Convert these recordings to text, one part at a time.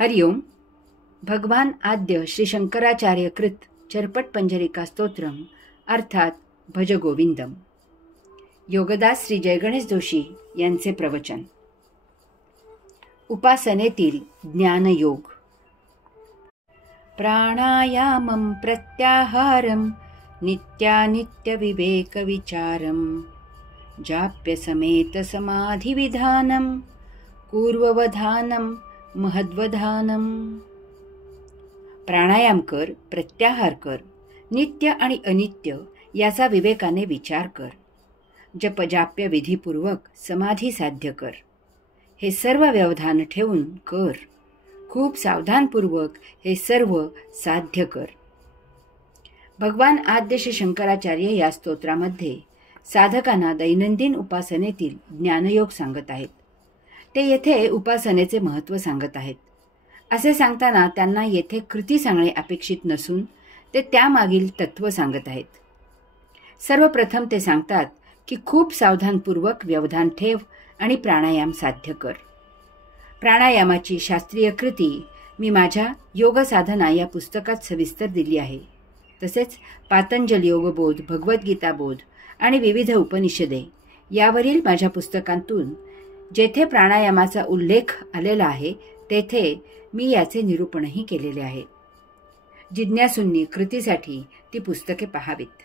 हरिओम. भगवान आद्य श्री शंकराचार्य कृत चरपट पंजरिका स्तोत्रम अर्थात भज गोविंदम. योगदास श्री जयगणेश जोशी यांचे प्रवचन. उपासनेतील ज्ञानयोग. प्राणायामं प्रत्याहारं नित्यानित्य विवेक विचारं जाप्य समेत समाधि विधानं पूर्ववधानं महद्वधानम. प्राणायाम कर, प्रत्याहार कर, नित्य आणि अनित्य याचा विवेकाने विचार कर. जपजाप्य विधीपूर्वक समाधी साध्य कर. हे सर्व व्यवधान ठेवून कर. खूप सावधानपूर्वक हे सर्व साध्य कर. भगवान आद्य श्री शंकराचार्य या स्तोत्रामध्ये साधकांना दैनंदिन उपासनेतील ज्ञानयोग सांगत आहेत. ते येथे उपासनेचे महत्त्व सांगत आहेत. असे सांगताना त्यांना येथे कृती सांगणे अपेक्षित नसून ते त्यामागील तत्त्व सांगत आहेत. सर्वप्रथम ते सांगतात की खूप सावधानपूर्वक व्यवधान ठेव आणि प्राणायाम साध्य कर. प्राणायामाची शास्त्रीय कृती मी माझ्या योग साधना या पुस्तकात सविस्तर दिली आहे. तसेच पातंजल योगबोध, भगवद्गीता बोध आणि विविध उपनिषदे यावरील माझ्या पुस्तकांतून जेथे प्राणायामाचा उल्लेख आलेला आहे तेथे मी याचे निरूपणही केलेले आहे. जिज्ञासूंनी कृतीसाठी ती पुस्तके पाहावीत.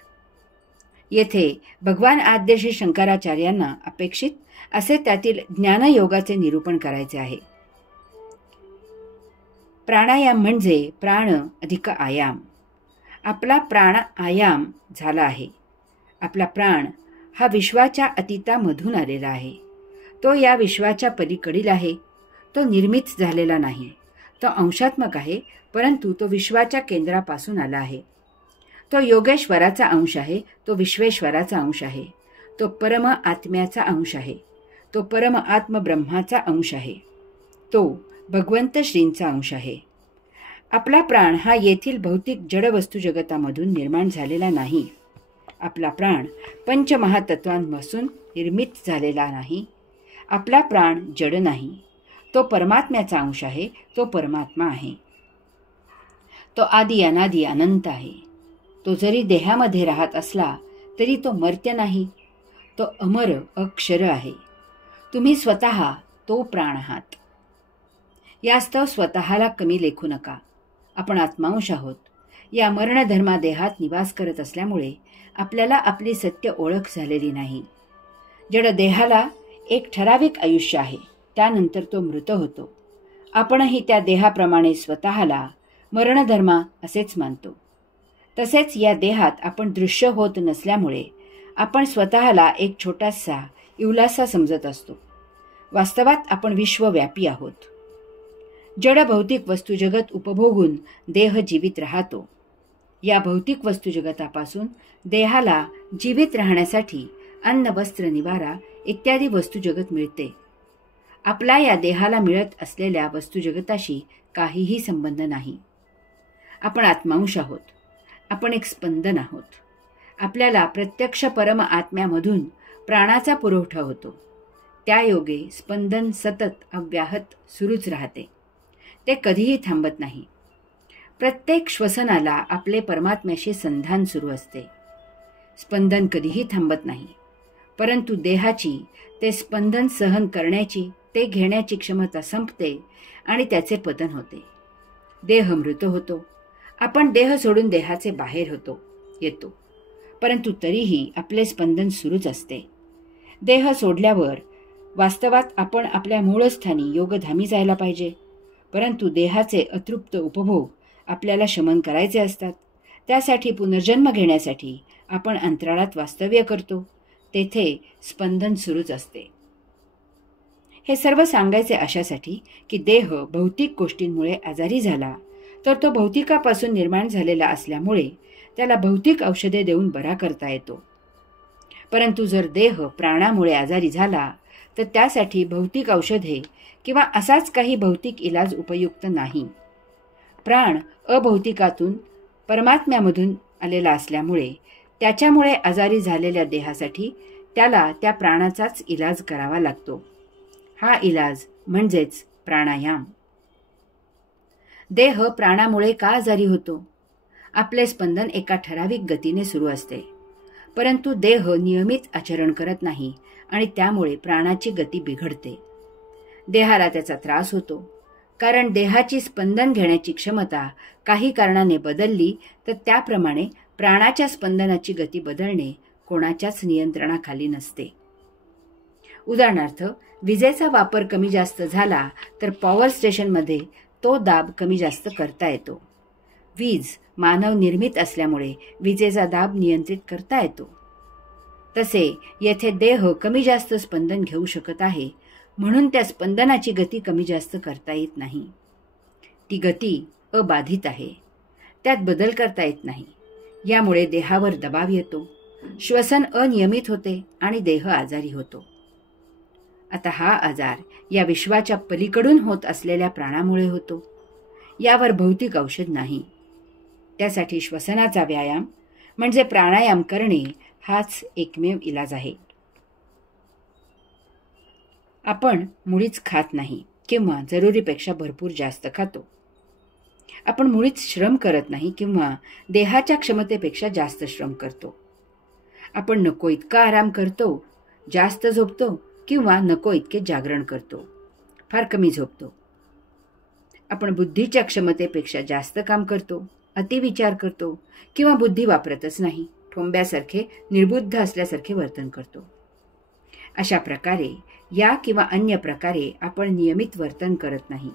येथे भगवान आद्य श्री शंकराचार्यांना अपेक्षित असे त्यातील ज्ञानयोगाचे निरूपण करायचे आहे. प्राणायाम म्हणजे प्राण अधिक आयाम. आपला प्राण आयाम झाला आहे. आपला प्राण हा विश्वाच्या अतीतामधून आलेला आहे. तो या विश्वाच्या पलीकडील आहे. तो निर्मित झालेला नाही. तो अंशात्मक आहे, परंतु तो विश्वाच्या केंद्रापासून आला आहे. तो योगेश्वराचा अंश आहे. तो विश्वेश्वराचा अंश आहे. तो परम आत्म्याचा अंश आहे. तो परम आत्म ब्रह्माचा अंश आहे. तो भगवंत श्रींचा अंश आहे. आपला प्राण हा येथील भौतिक जडवस्तू जगतामधून निर्माण झालेला नाही. आपला प्राण पंचमहातत्वांपासून निर्मित झालेला नाही. आपला प्राण जड नाही. तो परमात्म्याचा अंश आहे. तो परमात्मा आहे. तो आदी अनादी अनंत आहे. तो जरी देहामध्ये राहत असला तरी तो मर्त्य नाही. तो अमर अक्षर आहे. तुम्ही स्वतः तो प्राण आहात. यास्तव स्वतःला कमी लेखू नका. आपण आत्मांश आहोत. या मरणधर्मा देहात निवास करत असल्यामुळे आपल्याला आपली सत्य ओळख झालेली नाही. जड देहाला एक ठराविक आयुष्य आहे. त्यानंतर तो मृत होतो. आपणही त्या देहाप्रमाणे स्वतःला मरणधर्मा असेच मानतो. तसेच या देहात आपण दृश्य होत नसल्यामुळे आपण स्वतःला एक छोटासा इवलासा समजत असतो. वास्तवात आपण विश्वव्यापी आहोत. जड भौतिक वस्तुजगत उपभोगून देह जीवित राहतो. या भौतिक वस्तुजगतापासून देहाला जीवित राहण्यासाठी अन्न, वस्त्र, निवारा इत्यादी वस्तुजगत मिळते. आपला या देहाला मिळत असलेल्या वस्तुजगताशी काहीही संबंध नाही. आपण आत्मांश आहोत. आपण एक स्पंदन आहोत. आपल्याला प्रत्यक्ष परम आत्म्यामधून प्राणाचा पुरवठा होतो. त्यायोगे स्पंदन सतत अव्याहत सुरूच राहते. ते कधीही थांबत नाही. प्रत्येक श्वसनाला आपले परमात्म्याशी संधान सुरू असते. स्पंदन कधीही थांबत नाही. परंतु देहाची ते स्पंदन सहन करण्याची, ते घेण्याची क्षमता संपते आणि त्याचे पतन होते. देह मृत होतो. आपण देह सोडून देहाचे बाहेर येतो. परंतु तरीही आपले स्पंदन सुरूच असते. देह सोडल्यावर वास्तवात आपण आपल्या मूळस्थानी योगधामी जायला पाहिजे. परंतु देहाचे अतृप्त उपभोग आपल्याला शमन करायचे असतात. त्यासाठी पुनर्जन्म घेण्यासाठी आपण अंतराळात वास्तव्य करतो. तेथे स्पंदन सुरूच असते. हे सर्व सांगायचे अशासाठी की देह भौतिक गोष्टींमुळे आजारी झाला तर तो भौतिकापासून निर्माण झालेला असल्यामुळे त्याला भौतिक औषधे देऊन बरा करता येतो. परंतु जर देह प्राणामुळे आजारी झाला तर त्यासाठी भौतिक औषधे किंवा असाच काही भौतिक इलाज उपयुक्त नाही. प्राण अभौतिकातून परमात्म्यामधून आलेला असल्यामुळे त्याच्यामुळे आजारी झालेल्या देहासाठी त्याला त्या प्राणाचाच इलाज करावा लागतो. हा इलाज म्हणजेच प्राणायाम. देह प्राणामुळे का आजारी होतो? आपले स्पंदन एका ठराविक गतीने सुरू असते, परंतु देह नियमित आचरण करत नाही आणि त्यामुळे प्राणाची गती बिघडते. देहाला त्याचा त्रास होतो, कारण देहाची स्पंदन घेण्याची क्षमता काही कारणाने बदलली तर त्याप्रमाणे प्राणाच्या स्पंदनाची गती बदलणे कोणाच्याच नियंत्रणाखाली नसते. उदाहरणार्थ, विजेचा वापर कमी जास्त झाला तर पॉवर स्टेशनमध्ये तो दाब कमी जास्त करता येतो. वीज मानव निर्मित असल्यामुळे विजेचा दाब नियंत्रित करता येतो. तसे येथे देह कमी जास्त स्पंदन घेऊ शकत आहे, म्हणून त्या स्पंदनाची गती कमी जास्त करता येत नाही. ती गती अबाधित आहे, त्यात बदल करता येत नाही. यामुळे देहावर दबाव येतो, श्वसन अनियमित होते आणि देह आजारी होतो. आता हा आजार या विश्वाच्या पलीकडून होत असलेल्या प्राणामुळे होतो. यावर भौतिक औषध नाही. त्यासाठी श्वसनाचा व्यायाम म्हणजे प्राणायाम करणे हाच एकमेव इलाज आहे. आपण मुळीच खात नाही किंवा जरुरीपेक्षा भरपूर जास्त खातो. आपण मुळीच श्रम करत नाही किंवा देहाच्या क्षमतेपेक्षा जास्त श्रम करतो. आपण नको इतका आराम करतो, जास्त झोपतो किंवा नको इतके जागरण करतो, फार कमी झोपतो. आपण बुद्धीच्या क्षमतेपेक्षा जास्त काम करतो, अतिविचार करतो किंवा बुद्धी वापरतच नाही, ठोंब्यासारखे निर्बुद्ध असल्यासारखे वर्तन करतो. अशा प्रकारे या किंवा अन्य प्रकारे आपण नियमित वर्तन करत नाही.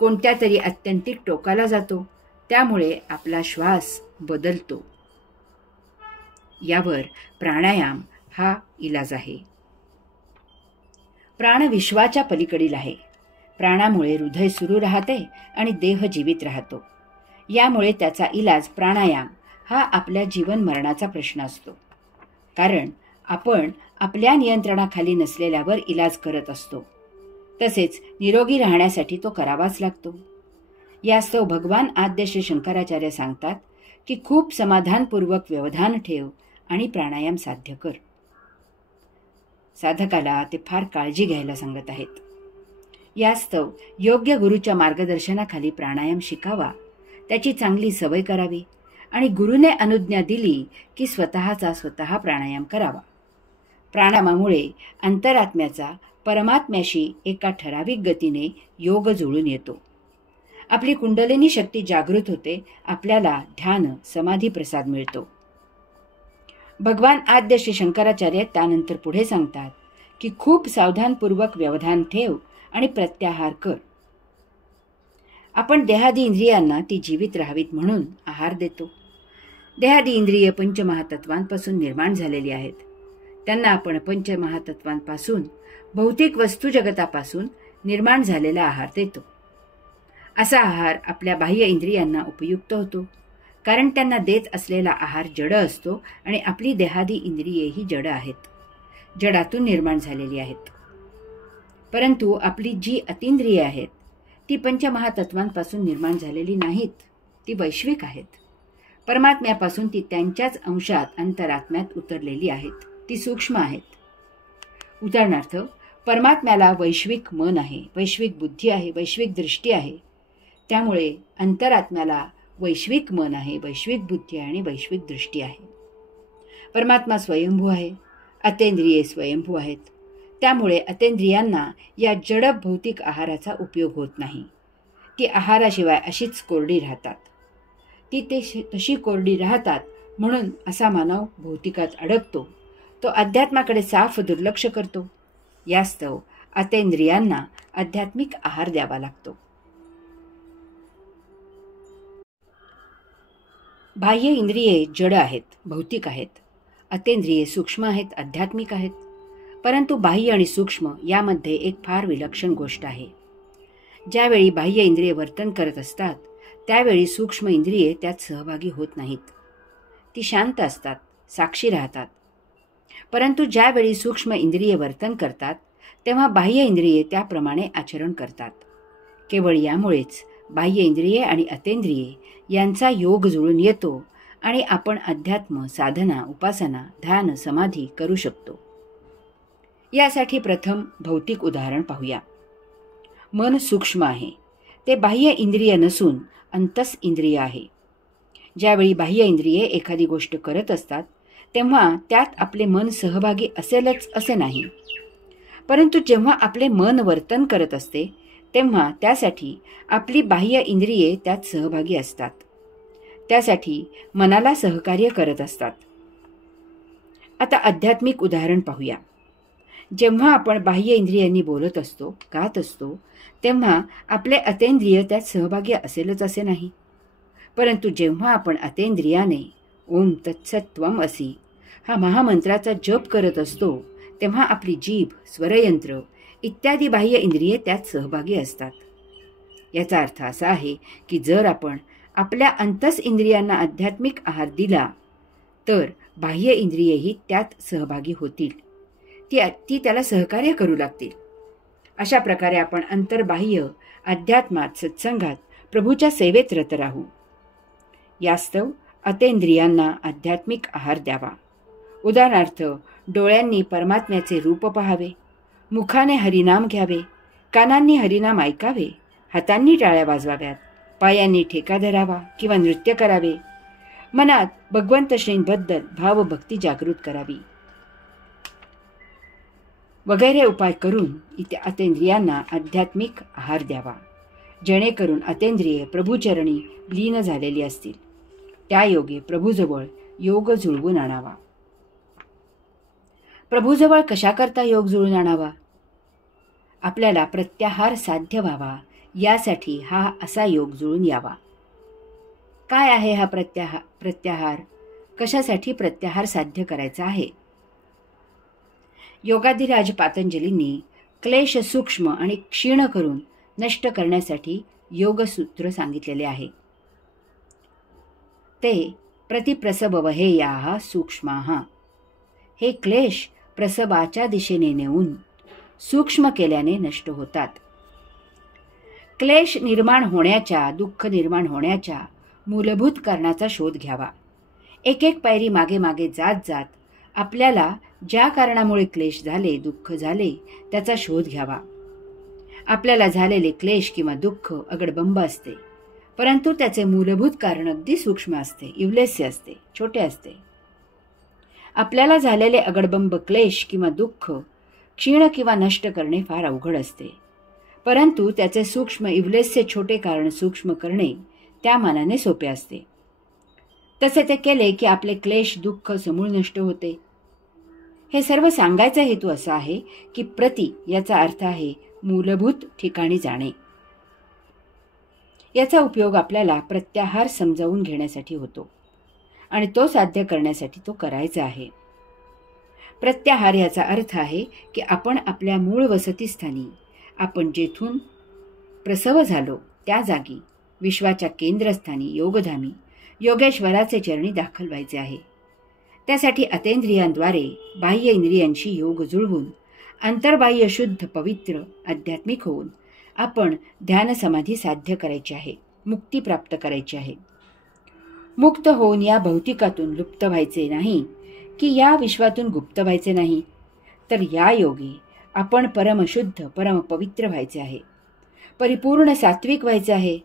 कोणत्या तरी आत्यंतिक टोकाला जातो, त्यामुळे आपला श्वास बदलतो. यावर प्राणायाम हा इलाज आहे. प्राण विश्वाच्या पलीकडील आहे. प्राणामुळे हृदय सुरू राहते आणि देह जीवित राहतो. यामुळे त्याचा इलाज प्राणायाम हा आपल्या जीवन मरणाचा प्रश्न असतो. कारण आपण आपल्या नियंत्रणाखाली नसलेल्यावर इलाज करत असतो. तसेच निरोगी राहण्यासाठी तो करावाच लागतो. यास्तव भगवान आद्य श्री शंकराचार्य सांगतात की खूप समाधानपूर्वक व्यवधान ठेव आणि प्राणायाम साध्य कर. साधकाला ते फार काळजी घ्यायला सांगत आहेत. यास्तव योग्य गुरुच्या मार्गदर्शनाखाली प्राणायाम शिकावा, त्याची चांगली सवय करावी आणि गुरुने अनुज्ञा दिली की स्वतः प्राणायाम करावा. प्राणायामामुळे अंतरात्म्याचा परमात्म्याशी एका ठराविक गतीने योग जुळून येतो. आपली कुंडलिनी शक्ती जागृत होते, आपल्याला ध्यान समाधी प्रसाद मिळतो. भगवान आद्य श्री शंकराचार्य त्यानंतर पुढे सांगतात की खूप सावधानपूर्वक व्यवधान ठेव आणि प्रत्याहार कर. आपण देहादी इंद्रियांना ती जीवित राहावीत म्हणून आहार देतो. देहादी इंद्रिय पंचमहातत्वांपासून निर्माण झालेली आहेत. त्यांना आपण पंचमहातत्वांपासून, भौतिक वस्तू जगतापासून निर्माण झालेला आहार देतो. असा आहार आपल्या बाह्य इंद्रियांना उपयुक्त होतो, कारण त्यांना देत असलेला आहार जड असतो आणि आपली देहादी इंद्रियेही जड आहेत, जडातून निर्माण झालेली आहेत. परंतु आपली जी अतींद्रिये आहेत ती पंचमहातत्वांपासून निर्माण झालेली नाहीत, ती वैश्विक आहेत. परमात्म्यापासून ती त्यांच्याच अंशात अंतरात्म्यात उतरलेली आहेत, ती सूक्ष्म आहेत. उदाहरणार्थ, परमात्म्याला वैश्विक मन आहे, वैश्विक बुद्धी आहे, वैश्विक दृष्टी आहे. त्यामुळे अंतरात्म्याला वैश्विक मन आहे, वैश्विक बुद्धी आहे आणि वैश्विक दृष्टी आहे. परमात्मा स्वयंभू आहे, अतेंद्रिये स्वयंभू आहेत. त्यामुळे अतेंद्रियांना या जड भौतिक आहाराचा उपयोग होत नाही. ती आहाराशिवाय अशीच कोरडी राहतात. ती तशी कोरडी राहतात म्हणून असा मानव भौतिकात अडकतो. तो अध्यात्माकडे साफ दुर्लक्ष करतो. यास्तव अतेंद्रियांना आध्यात्मिक आहार द्यावा लागतो. बाह्य इंद्रिये जड आहेत, भौतिक आहेत. अतेंद्रिये सूक्ष्म आहेत, आध्यात्मिक आहेत. परंतु बाह्य आणि सूक्ष्म यामध्ये एक फार विलक्षण गोष्ट आहे. ज्यावेळी बाह्य इंद्रिये वर्तन करत असतात त्यावेळी सूक्ष्म इंद्रिये त्यात सहभागी होत नाहीत. ती शांत असतात, साक्षी राहतात. परंतु ज्यावेळी सूक्ष्म इंद्रिये वर्तन करतात तेव्हा बाह्य इंद्रिये त्याप्रमाणे आचरण करतात. केवळ यामुळेच बाह्य इंद्रिये आणि अतेंद्रिये यांचा योग जुळून येतो आणि आपण अध्यात्म, साधना, उपासना, ध्यान, समाधी करू शकतो. यासाठी प्रथम भौतिक उदाहरण पाहूया. मन सूक्ष्म आहे, ते बाह्य इंद्रिय नसून अंतस इंद्रिय आहे. ज्यावेळी बाह्य इंद्रिये एखादी गोष्ट करत असतात तेव्हा त्यात आपले मन सहभागी असेलच असे नाही, परंतु जेव्हा आपले मन वर्तन करत असते तेव्हा त्यासाठी आपली बाह्य इंद्रिये त्यात सहभागी असतात, त्यासाठी मनाला सहकार्य करत असतात. आता आध्यात्मिक उदाहरण पाहूया. जेव्हा आपण बाह्य इंद्रियांनी बोलत असतो, गात असतो, तेव्हा आपले अतेंद्रिय त्यात सहभागी असेलच असे नाही, परंतु जेव्हा आपण अतेंद्रियाने ओम तत्सत्वम असी हा महामंत्राचा जप करत असतो तेव्हा आपली जीभ, स्वरयंत्र इत्यादी बाह्य इंद्रिये त्यात सहभागी असतात. याचा अर्थ असा आहे की जर आपण आपल्या अंतस इंद्रियांना आध्यात्मिक आहार दिला तर बाह्य इंद्रियेही त्यात सहभागी होतील, ती त्याला सहकार्य करू लागतील. अशा प्रकारे आपण अंतर्बाह्य अध्यात्मात, सत्संगात, प्रभूच्या सेवेत रत राहू. यास्तव अतेंद्रियांना आध्यात्मिक आहार द्यावा. उदाहरणार्थ, डोळ्यांनी परमात्म्याचे रूप पाहावे, मुखाने हरिनाम घ्यावे, कानांनी हरिनाम ऐकावे, हातांनी टाळ्या वाजवाव्यात, पायांनी ठेका धरावा किंवा नृत्य करावे, मनात भगवंत श्रींबद्दल भावभक्ती जागृत करावी वगैरे उपाय करून इथे अतेंद्रियांना आध्यात्मिक आहार द्यावा, जेणेकरून अतेंद्रिये प्रभूचरणी लीन झालेली असतील. त्या योगे प्रभूजवळ योग जुळवून आणावा. प्रभूजवळ कशाकरता योग जुळून आणावा? आपल्याला प्रत्याहार साध्य व्हावा यासाठी हा असा योग जुळून यावा. काय आहे हा प्रत्याहार? कशासाठी प्रत्याहार साध्य करायचा आहे? योगाधिराज पातंजलींनी क्लेश सूक्ष्म आणि क्षीण करून नष्ट करण्यासाठी योगसूत्र सांगितलेले आहे. ते प्रतिप्रसवहेयाः सूक्ष्माः. हे क्लेश प्रसवाच्या दिशेने नेऊन सूक्ष्म केल्याने नष्ट होतात. क्लेश निर्माण होण्याच्या, दुःख निर्माण होण्याच्या मूलभूत कारणाचा शोध घ्यावा. एक एक पायरी मागे मागे जात जात आपल्याला ज्या कारणामुळे क्लेश झाले, दुःख झाले, त्याचा शोध घ्यावा. आपल्याला झालेले क्लेश किंवा दुःख अगडबंब असते, परंतु त्याचे मूलभूत कारण अगदी सूक्ष्म असते, इवलेस्य असते, छोटे असते. आपल्याला झालेले अगडबंब क्लेश किंवा दुःख क्षीण किंवा नष्ट करणे फार अवघड असते, परंतु त्याचे सूक्ष्म इवलेस्य छोटे कारण सूक्ष्म करणे त्या मानाने सोपे असते. तसे ते केले की आपले क्लेश, दुःख समूळ नष्ट होते. हे सर्व सांगायचा हेतू असा आहे की प्रति याचा अर्थ आहे मूलभूत ठिकाणी जाणे. याचा उपयोग आपल्याला प्रत्याहार समजावून घेण्यासाठी होतो आणि तो साध्य करण्यासाठी तो करायचा आहे. प्रत्याहार याचा अर्थ आहे की आपण आपल्या मूळ वसतिस्थानी, आपण जेथून प्रसव झालो त्या जागी, विश्वाच्या केंद्रस्थानी, योगधामी, योगेश्वराचे चरणी दाखल व्हायचे आहे. त्यासाठी अतेंद्रियांद्वारे बाह्य इंद्रियांशी योग जुळवून अंतर्बाह्य शुद्ध, पवित्र, आध्यात्मिक होऊन आपण ध्यान समाधी साध्य करायची आहे, मुक्ती प्राप्त करायची आहे. मुक्त होऊन या भौतिकातून लुप्त व्हायचे नाही की या विश्वातून गुप्त व्हायचे नाही, तर या योगी आपण परमशुद्ध, परम पवित्र व्हायचे आहे, परिपूर्ण सात्विक व्हायचे आहे.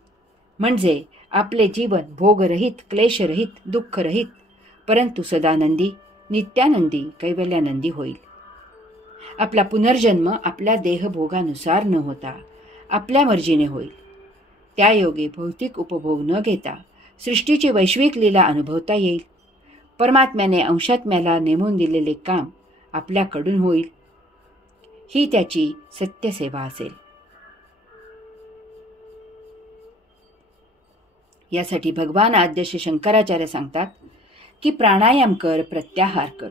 म्हणजे आपले जीवन भोगरहित, क्लेशरहित, दुःखरहित, परंतु सदानंदी, नित्यानंदी, कैवल्यानंदी होईल. आपला पुनर्जन्म आपल्या देहभोगानुसार न होता आपल्या मर्जीने होईल. त्या योगे भौतिक उपभोग न घेता सृष्टीची वैश्विक लीला अनुभवता येईल. परमात्म्याने अंशात्म्याला नेमून दिलेले काम आपल्याकडून होईल. ही त्याची सत्यसेवा असेल. यासाठी भगवान आद्य श्री शंकराचार्य सांगतात की प्राणायाम कर, प्रत्याहार कर,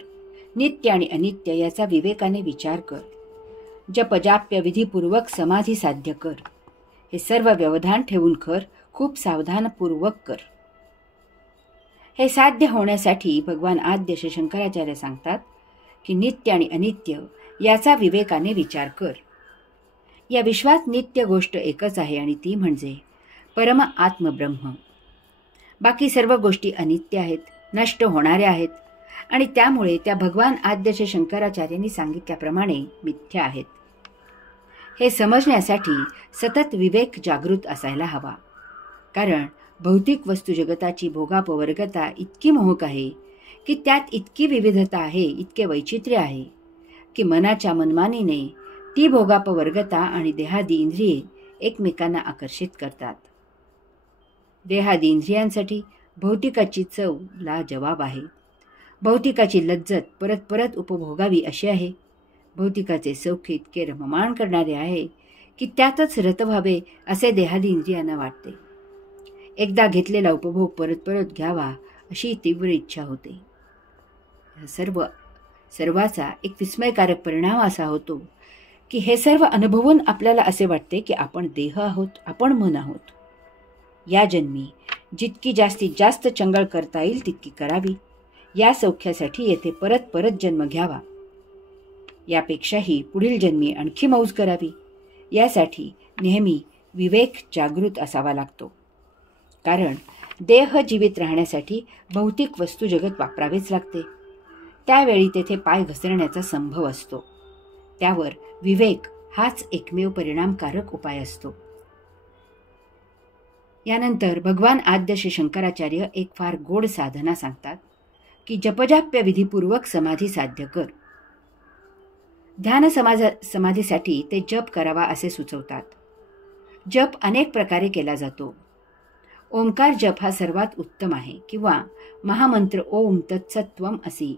नित्य आणि अनित्य याचा विवेकाने विचार कर, जप जाप्य विधीपूर्वक समाधी साध्य कर. हे सर्व व्यवधान ठेवून कर, खूप सावधानपूर्वक कर. हे साध्य होण्यासाठी भगवान आद्य श्री शंकराचार्य सांगतात की नित्य आणि अनित्य याचा विवेकाने विचार कर. या विश्वात नित्य गोष्ट एकच आहे आणि ती म्हणजे परम आत्मब्रह्म. बाकी सर्व गोष्टी अनित्य आहेत, नष्ट होणाऱ्या आहेत आणि त्यामुळे त्या भगवान आद्य श्री शंकराचार्यांनी सांगितल्याप्रमाणे मिथ्या आहेत. हे समजण्यासाठी सतत विवेक जागृत असायला हवा. कारण भौतिक वस्तू जगताची भोगापवर्गता इतकी मोहक आहे की त्यात इतकी विविधता आहे, इतके वैचित्र्य आहे की मनाच्या मनमानीने ती भोगापवर्गता आणि देहादी इंद्रिये एकमेकांना आकर्षित करतात. देहादी इंद्रियांसाठी भौतिकाची चव लाजवाब आहे. भौतिकाची लज्जत परत परत उपभोगावी अशी आहे. भौतिकाचे सौख्य इतके रममाण करणारे आहे की त्यातच रत व्हावे असे देहादी इंद्रियांना वाटते. एकदा घेतलेला उपभोग परत परत घ्यावा अशी तीव्र इच्छा होते. सर्वाचा एक विस्मयकारक परिणाम असा होतो की हे सर्व अनुभवून आपल्याला असे वाटते की आपण देह आहोत, आपण मन आहोत. या जन्मी जितकी जास्तीत जास्त चंगळ करता येईल तितकी करावी. या सौख्यासाठी येथे परत परत जन्म घ्यावा. यापेक्षाही पुढील जन्मी आणखी मौज करावी. यासाठी नेहमी विवेक जागृत असावा लागतो. कारण देह जीवित राहण्यासाठी भौतिक वस्तू जगत वापरावेच लागते. त्यावेळी तेथे पाय घसरण्याचा संभव असतो. त्यावर विवेक हाच एकमेव परिणामकारक उपाय असतो. यानंतर भगवान आद्य श्री शंकराचार्य एक फार गोड साधना सांगतात की जपजाप्य विधीपूर्वक समाधी साध्य कर. ध्यान समाधीसाठी ते जप करावा असे सुचवतात. जप अनेक प्रकारे केला जातो. ओंकार जप हा सर्वात उत्तम आहे किंवा महामंत्र ओम तत्सत्वम असी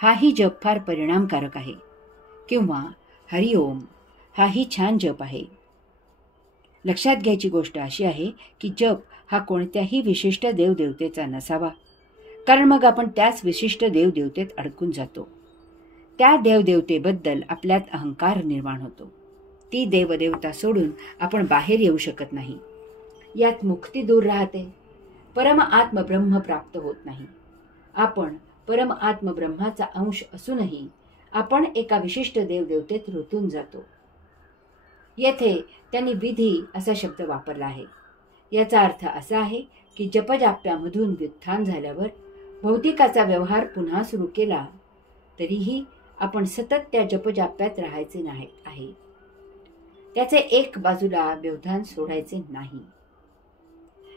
हाही जप फार परिणामकारक आहे किंवा हरिओम हाही छान जप आहे. लक्षात घ्यायची गोष्ट अशी आहे की जप हा कोणत्याही विशिष्ट देवदेवतेचा नसावा. कारण मग आपण त्याच विशिष्ट देवदेवतेत अडकून जातो. त्या देवदेवतेबद्दल आपल्यात अहंकार निर्माण होतो. ती देवदेवता सोडून आपण बाहेर येऊ शकत नाही. यात मुक्ती दूर राहते. परम आत्मब्रह्म प्राप्त होत नाही. आपण परम आत्मब्रह्माचा अंश असूनही आपण एका विशिष्ट देवदेवतेत रुतून जातो. येथे त्यांनी विधी असा शब्द वापरला आहे. याचा अर्थ असा आहे की जपजाप्यामधून व्युत्थान झाल्यावर भौतिकाचा व्यवहार पुन्हा सुरू केला तरीही आपण सतत त्या जपजाप्यात राहायचे नाही आहे. त्याचे एक बाजूला व्यवधान सोडायचे नाही.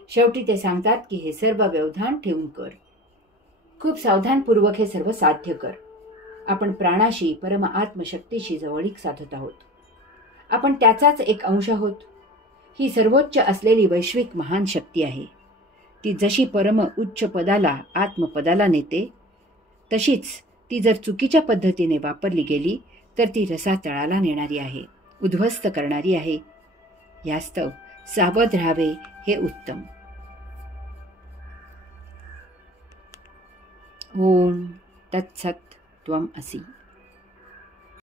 शेवटी ते सांगतात की हे सर्व व्यवधान ठेवून कर. खूप सावधानपूर्वक हे सर्व साध्य कर. आपण प्राणाशी परम आत्मशक्तीशी जवळीक साधत आहोत. आपण त्याचाच एक अंश आहोत. ही सर्वोच्च असलेली वैश्विक महान शक्ती आहे. ती जशी परम उच्च पदाला आत्मपदाला नेते तशीच ती जर चुकीच्या पद्धतीने वापरली गेली तर ती रसातळाला नेणारी आहे, उद्ध्वस्त करणारी आहे. यास्तव सावध राहावे हे उत्तम. ओम तत्सत त्वम असि.